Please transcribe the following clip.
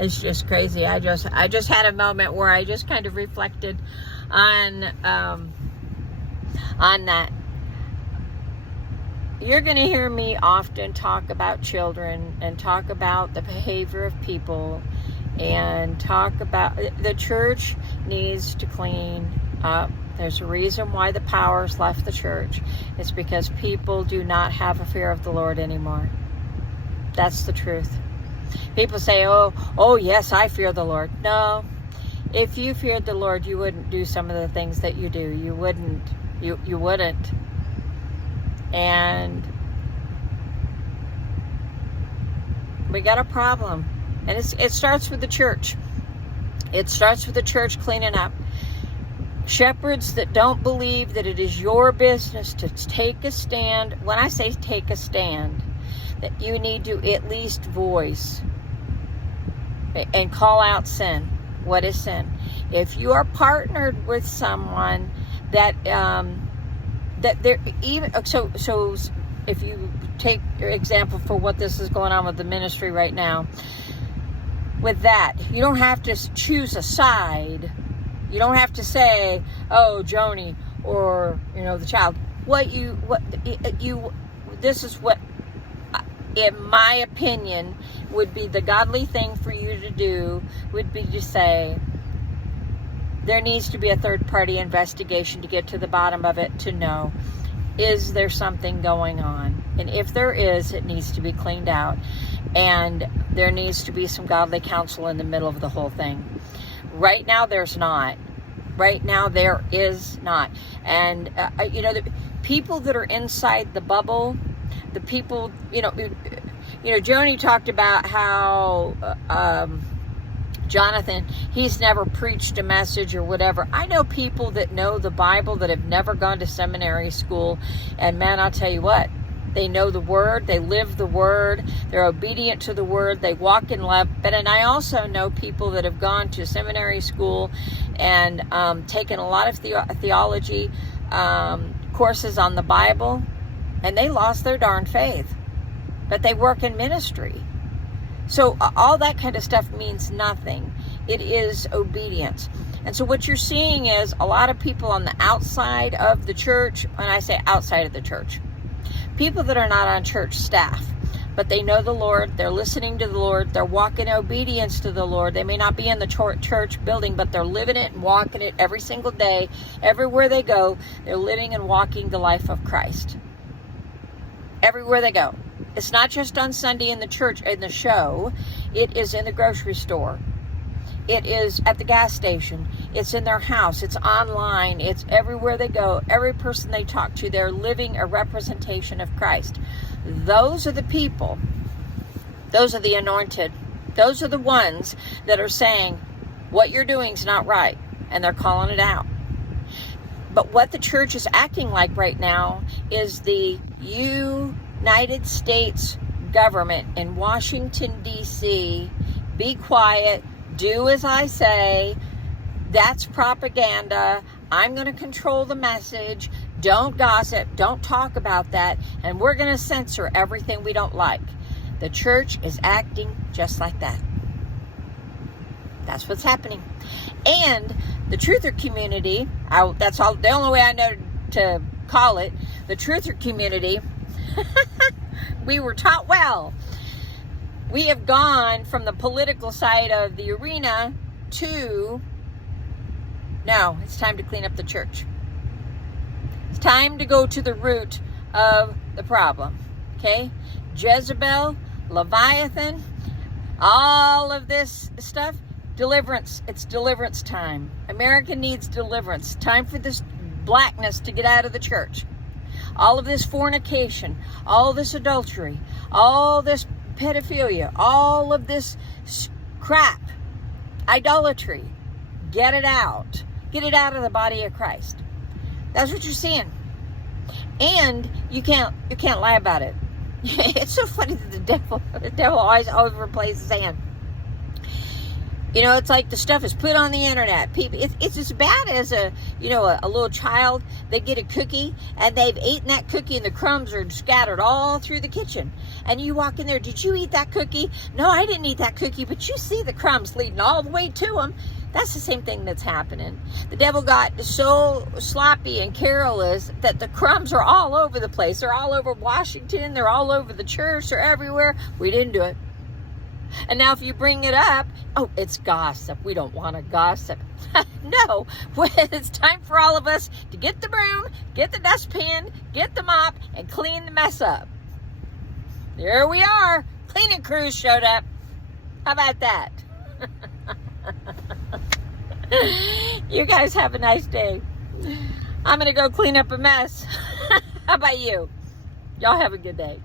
It's just crazy. I just had a moment where I just kind of reflected on that. You're going to hear me often talk about children and talk about the behavior of people and talk about the church needs to clean up. There's a reason why the powers left the church. It's because people do not have a fear of the Lord anymore. That's the truth. People say, oh yes, I fear the Lord. No, if you feared the Lord, you wouldn't do some of the things that you do. You wouldn't. You wouldn't. And we got a problem. And it starts with the church. It starts with the church cleaning up. Shepherds that don't believe that it is your business to take a stand. When I say take a stand, that you need to at least voice and call out sin. What is sin? If you are partnered with someone that they're even so if you take your example for what this is going on with the ministry right now, with that, you don't have to choose a side. You don't have to say, oh, Joni, or the child. This is what, in my opinion, would be the godly thing for you to do, would be to say, there needs to be a third-party investigation to get to the bottom of it, to know, is there something going on? And if there is, it needs to be cleaned out. And there needs to be some godly counsel in the middle of the whole thing. Right now, there's not. Right now, there is not. And, the people that are inside the bubble, the people, Joni talked about how Jonathan, he's never preached a message or whatever. I know people that know the Bible that have never gone to seminary school. And man, I'll tell you what, they know the Word, they live the Word, they're obedient to the Word, they walk in love. And I also know people that have gone to seminary school and taken a lot of theology courses on the Bible, and they lost their darn faith. But they work in ministry. So all that kind of stuff means nothing. It is obedience. And so what you're seeing is a lot of people on the outside of the church, when I say outside of the church, people that are not on church staff, but they know the Lord, they're listening to the Lord, they're walking in obedience to the Lord. They may not be in the church building, but they're living it and walking it every single day. Everywhere they go, they're living and walking the life of Christ. Everywhere they go. It's not just on Sunday in the church, in the show. It is in the grocery store. It is at the gas station. It's in their house. It's online. It's everywhere they go. Every person they talk to, they're living a representation of Christ. Those are the people. Those are the anointed. Those are the ones that are saying, what you're doing is not right. And they're calling it out. But what the church is acting like right now is the United States government in Washington, D.C. Be quiet. Do as I say. That's propaganda. I'm going to control the message. Don't gossip. Don't talk about that. And we're going to censor everything we don't like. The church is acting just like that. That's what's happening. And the truther community, that's all. The only way I know to call it, the truther community, we were taught well. We have gone from the political side of the arena to, now it's time to clean up the church. It's time to go to the root of the problem. Okay? Jezebel, Leviathan, all of this stuff, deliverance. It's deliverance time. America needs deliverance. Time for this blackness to get out of the church. All of this fornication, all this adultery, all this pedophilia, all of this crap, idolatry, get it out. Get it out of the body of Christ. That's what you're seeing. And you can't lie about it. It's so funny that the devil always overplays his hand. You know, it's like the stuff is put on the internet. People, it's as bad as a little child. They get a cookie and they've eaten that cookie and the crumbs are scattered all through the kitchen. And you walk in there, did you eat that cookie? No, I didn't eat that cookie, but you see the crumbs leading all the way to them. That's the same thing that's happening. The devil got so sloppy and careless that the crumbs are all over the place. They're all over Washington. They're all over the church. They're everywhere. We didn't do it. And now if you bring it up, oh, it's gossip. We don't want to gossip. No, it's time for all of us to get the broom, get the dustpan, get the mop, and clean the mess up. There we are. Cleaning crews showed up. How about that? You guys have a nice day. I'm going to go clean up a mess. How about you? Y'all have a good day.